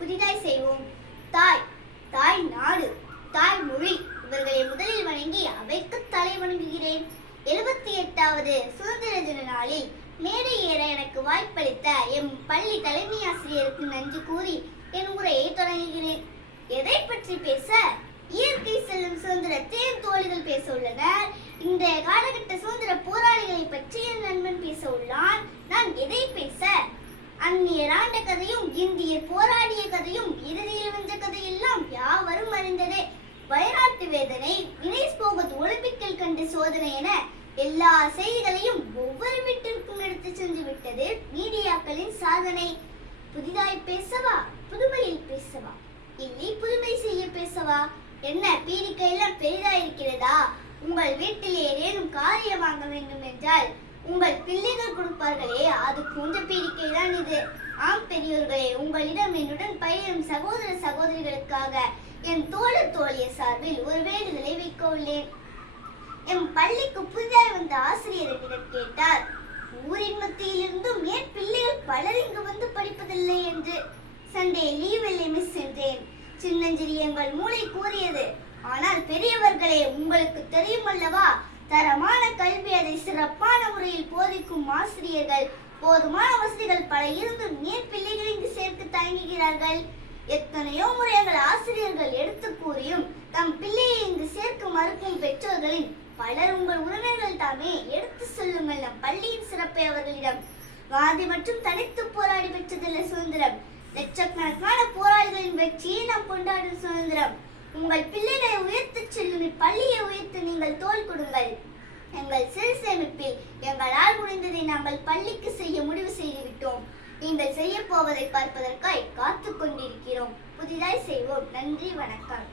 புதிதாய் செய்வோம். தாய் தாய் நாடு தாய் மொழி. இவர்களை முதலில் வணங்கி அவைக்கு தலை வணங்குகிறேன். எழுபத்தி எட்டாவது சுதந்திர தின நாளில் மேடை ஏற எனக்கு வாய்ப்பளித்த எம் பள்ளி தலைமை ஆசிரியருக்கு நன்றி கூறி என் உரையை தொடங்குகிறேன். எதை பற்றி பேச? இயற்கை செல்லும் சுதந்திர தேன் தோழிகள் பேச உள்ளனர். இந்த காலகட்ட சுதந்திர போராளிகளை பற்றி என் நண்பன் பேச உள்ளான். நான் எதை அந்நிய ராண்ட ஆண்ட கதையும் இந்தியர் போராடிய கதையும் இறுதியில் வந்த கதையெல்லாம் யாவரும் அறிந்ததே. வயநாட்டு வேதனை வினேஷ் போகத் ஒலிம்பிக்கில் கண்ட சோதனை என எல்லா செய்திகளையும் ஒவ்வொரு வீட்டிற்கும் எடுத்து சென்று விட்டது மீடியாக்களின் சாதனை. புதிதாய் பேசவா? புதுமையில் பேசவா? இல்லை புதுமை செய்ய பேசவா? என்ன பீடிக்கையெல்லாம் பெரிதாயிருக்கிறதா? பெரிதா இருக்கிறதா உங்கள் வீட்டில் ஏதேனும் காரியம் வாங்க வேண்டும் என்றால் உங்கள் பிள்ளைகள் கொடுப்பார்களே அது போன்ற பீடிக்கை தான் இது. ஆம் பெரியோர்களே உங்களிடம் என்னுடன் பயிரும் சகோதர சகோதரிகளுக்காக என் தோழர் தோழிய சார்பில் ஒரு வேண்டுதலை வைக்க உள்ளேன். என் பள்ளிக்கு புதிதாக வந்த ஆசிரியர் என்னிடம் கேட்டார் ஊரின் மத்தியிலிருந்தும் ஏன் பிள்ளைகள் பலர் இங்கு வந்து படிப்பதில்லை? என்று. சண்டே லீவ் இல்லை மிஸ் என்றேன். சின்னஞ்சிறி எங்கள் மூளை கூறியது. ஆனால் பெரியவர்களே உங்களுக்கு தெரியும் அல்லவா தரமான கல்வி அதை சிறப்பான முறையில் போதிக்கும் ஆசிரியர்கள். போதுமான வசதிகள் பல இருந்தும் நீர் பிள்ளைகள் இங்கு சேர்த்து தயங்குகிறார்கள். எத்தனையோ முறை எங்கள் ஆசிரியர்கள் எடுத்து கூறியும் தம் பிள்ளையை இங்கு சேர்க்க மறுக்கும் பெற்றோர்களின் பலர் உங்கள் உறவினர்கள் தாமே. எடுத்து சொல்லுங்கள் நம் பள்ளியின் சிறப்பை அவர்களிடம். வாதி மற்றும் தனித்து போராடி பெற்றதில்லை சுதந்திரம். லட்சக்கணக்கான போராளிகளின் வெற்றியை நாம் கொண்டாடும் சுதந்திரம். உங்கள் பிள்ளைகளை உயர் செல்லும் பள்ளியை உயர்த்து நீங்கள் தோள் கொடுங்கள். எங்கள் சிறு சேமிப்பில் எங்களால் முடிந்ததை நாங்கள் பள்ளிக்கு செய்ய முடிவு செய்துவிட்டோம். நீங்கள் செய்ய போவதை பார்ப்பதற்காய் காத்து கொண்டிருக்கிறோம். புதிதாய் செய்வோம். நன்றி வணக்கம்.